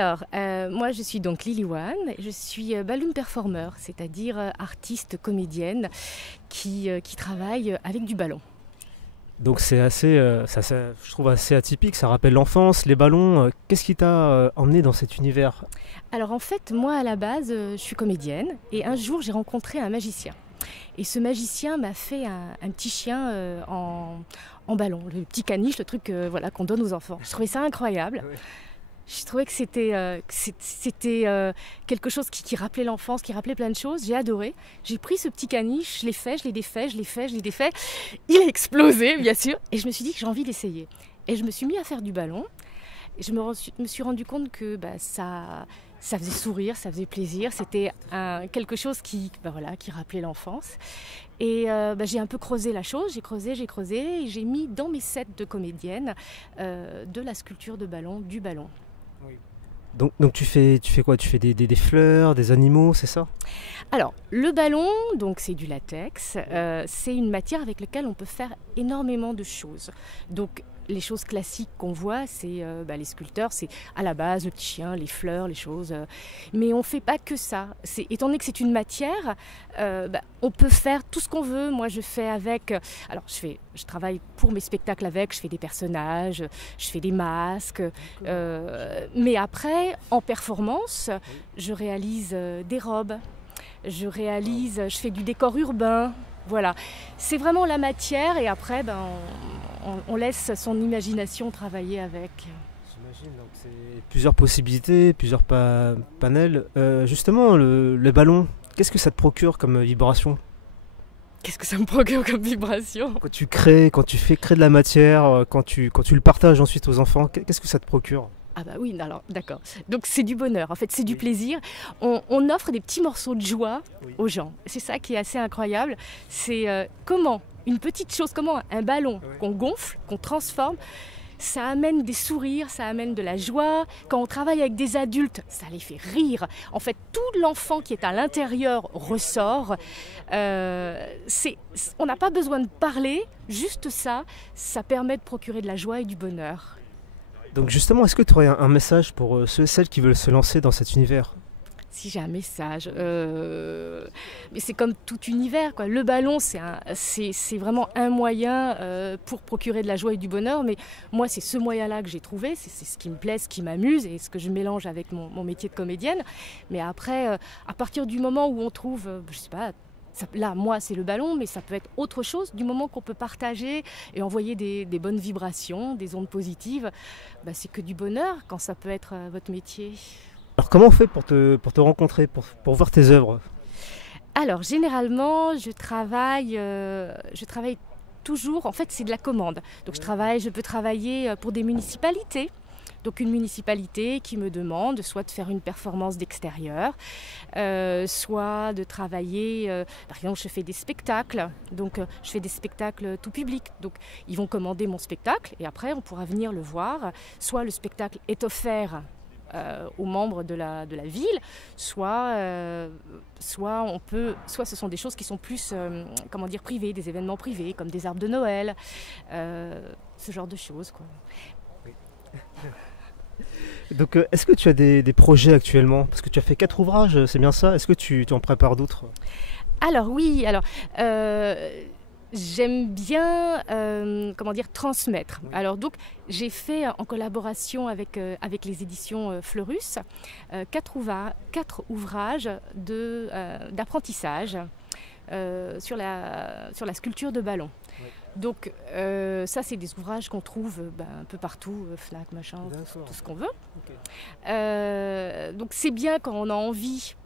Alors, moi je suis donc Liliwane, je suis balloon performer, c'est-à-dire artiste comédienne qui travaille avec du ballon. Donc c'est assez, je trouve assez atypique, ça rappelle l'enfance, les ballons. Qu'est-ce qui t'a emmené dans cet univers? Alors en fait, moi à la base, je suis comédienne et un jour j'ai rencontré un magicien. Et ce magicien m'a fait un petit chien en ballon, le petit caniche, le truc voilà, qu'on donne aux enfants. Je trouvais ça incroyable. Ouais. Je trouvais que c'était quelque chose qui rappelait l'enfance, qui rappelait plein de choses. J'ai adoré. J'ai pris ce petit caniche, je l'ai fait, je l'ai défait, je l'ai fait, je l'ai défait. Il a explosé, bien sûr. Et je me suis dit que j'ai envie d'essayer. Et je me suis mis à faire du ballon. Et me suis rendu compte que ça faisait sourire, ça faisait plaisir. C'était quelque chose qui rappelait l'enfance. Et j'ai un peu creusé la chose, j'ai creusé, et j'ai mis dans mes sets de comédienne de la sculpture de ballon, du ballon. Oui. Donc tu fais quoi? Tu fais des fleurs, des animaux, c'est ça? Alors, le ballon, donc c'est du latex, c'est une matière avec laquelle on peut faire énormément de choses. Donc, les choses classiques qu'on voit, c'est les sculpteurs, c'est à la base le petit chien, les fleurs, les choses. Mais on ne fait pas que ça. Étant donné que c'est une matière, on peut faire tout ce qu'on veut. Moi, je fais avec. Alors, je travaille pour mes spectacles avec. Je fais des personnages, je fais des masques. Mais après, en performance, je réalise des robes. Je fais du décor urbain. Voilà, c'est vraiment la matière et après on laisse son imagination travailler avec. J'imagine, donc c'est plusieurs possibilités, plusieurs panels. Justement, le ballon, qu'est-ce que ça te procure comme vibration? Qu'est-ce que ça me procure comme vibration? Quand tu crées, quand tu fais créer de la matière, quand tu le partages ensuite aux enfants, qu'est-ce que ça te procure? Ah bah oui, alors d'accord. Donc c'est du bonheur, en fait c'est du plaisir. On offre des petits morceaux de joie aux gens. C'est ça qui est assez incroyable. C'est comment une petite chose, comment un ballon qu'on gonfle, qu'on transforme, ça amène des sourires, ça amène de la joie. Quand on travaille avec des adultes, ça les fait rire. En fait, tout l'enfant qui est à l'intérieur ressort. On n'a pas besoin de parler, juste ça permet de procurer de la joie et du bonheur. Donc justement, est-ce que tu aurais un message pour ceux et celles qui veulent se lancer dans cet univers? Si j'ai un message, mais c'est comme tout univers, quoi. Le ballon, c'est vraiment un moyen pour procurer de la joie et du bonheur. Mais moi, c'est ce moyen-là que j'ai trouvé. C'est ce qui me plaît, ce qui m'amuse et ce que je mélange avec mon métier de comédienne. Mais après, à partir du moment où on trouve, je sais pas. Là, moi, c'est le ballon, mais ça peut être autre chose. Du moment qu'on peut partager et envoyer des bonnes vibrations, des ondes positives, c'est que du bonheur quand ça peut être votre métier. Alors comment on fait pour te rencontrer, pour voir tes œuvres? Alors, généralement, je travaille toujours, en fait, c'est de la commande. Donc, je peux travailler pour des municipalités. Donc une municipalité qui me demande soit de faire une performance d'extérieur, soit de travailler, par exemple je fais des spectacles, donc je fais des spectacles tout public, donc ils vont commander mon spectacle et après on pourra venir le voir, soit le spectacle est offert aux membres de la ville, soit ce sont des choses qui sont plus privées, des événements privés comme des arbres de Noël, ce genre de choses quoi. Donc est-ce que tu as des projets actuellement? Parce que tu as fait 4 ouvrages, c'est bien ça? Est-ce que tu en prépares d'autres? Alors oui, j'aime bien transmettre. Alors donc j'ai fait en collaboration avec les éditions Fleurus 4 ouvrages d'apprentissage sur la sculpture de ballon. Oui. Donc ça c'est des ouvrages qu'on trouve un peu partout, Fnac, machin, tout ce qu'on veut. Okay. Donc c'est bien quand on a envie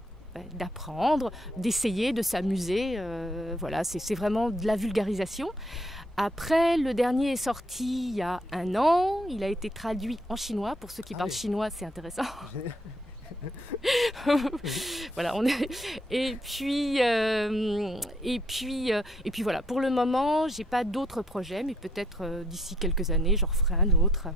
d'apprendre, d'essayer, de s'amuser. Voilà, c'est vraiment de la vulgarisation. Après, le dernier est sorti il y a 1 an. Il a été traduit en chinois. Pour ceux qui parlent chinois, c'est intéressant. Voilà, et puis voilà. Pour le moment, j'ai pas d'autres projets, mais peut-être d'ici quelques années, j'en referai un autre.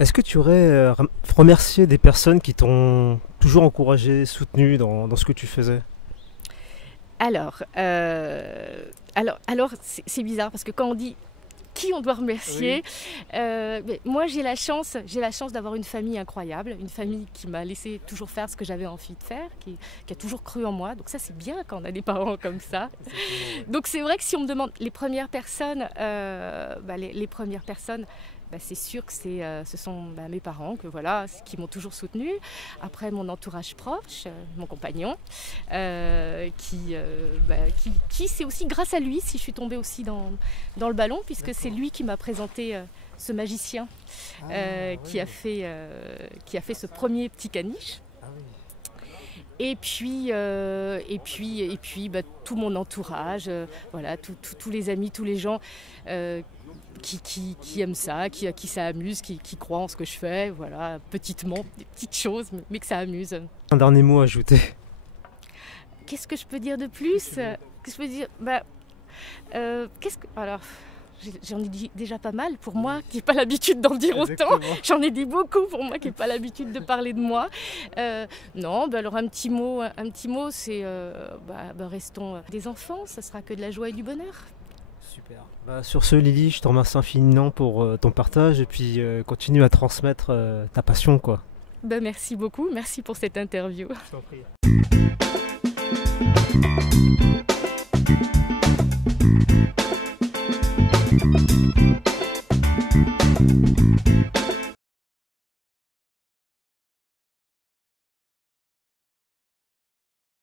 Est-ce que tu aurais remercié des personnes qui t'ont toujours encouragé, soutenu dans ce que tu faisais? Alors c'est bizarre parce que quand on dit qui on doit remercier. Mais moi, j'ai la chance d'avoir une famille incroyable, une famille qui m'a laissé toujours faire ce que j'avais envie de faire, qui a toujours cru en moi. Donc ça, c'est bien quand on a des parents comme ça. Donc c'est vrai que si on me demande les premières personnes, les premières personnes, c'est sûr que ce sont mes parents qui m'ont toujours soutenue. Après, mon entourage proche, mon compagnon, qui c'est aussi grâce à lui si je suis tombée aussi dans le ballon, puisque c'est lui qui m'a présenté ce magicien qui a fait ce premier petit caniche. Et puis tout mon entourage, tous les amis, tous les gens qui aiment ça, qui ça amuse, qui croient en ce que je fais, petitement, des petites choses, mais que ça amuse. Un dernier mot à ajouter. Qu'est-ce que je peux dire de plus? Qu'est-ce que je peux dire? Alors, j'en ai dit déjà pas mal pour moi qui n'ai pas l'habitude d'en dire autant. J'en ai dit beaucoup pour moi qui n'ai pas l'habitude de parler de moi. Alors un petit mot, c'est restons des enfants, ça sera que de la joie et du bonheur. Super. Sur ce, Lily, je te remercie infiniment pour ton partage et puis continue à transmettre ta passion, quoi. Merci beaucoup, merci pour cette interview. Je t'en prie.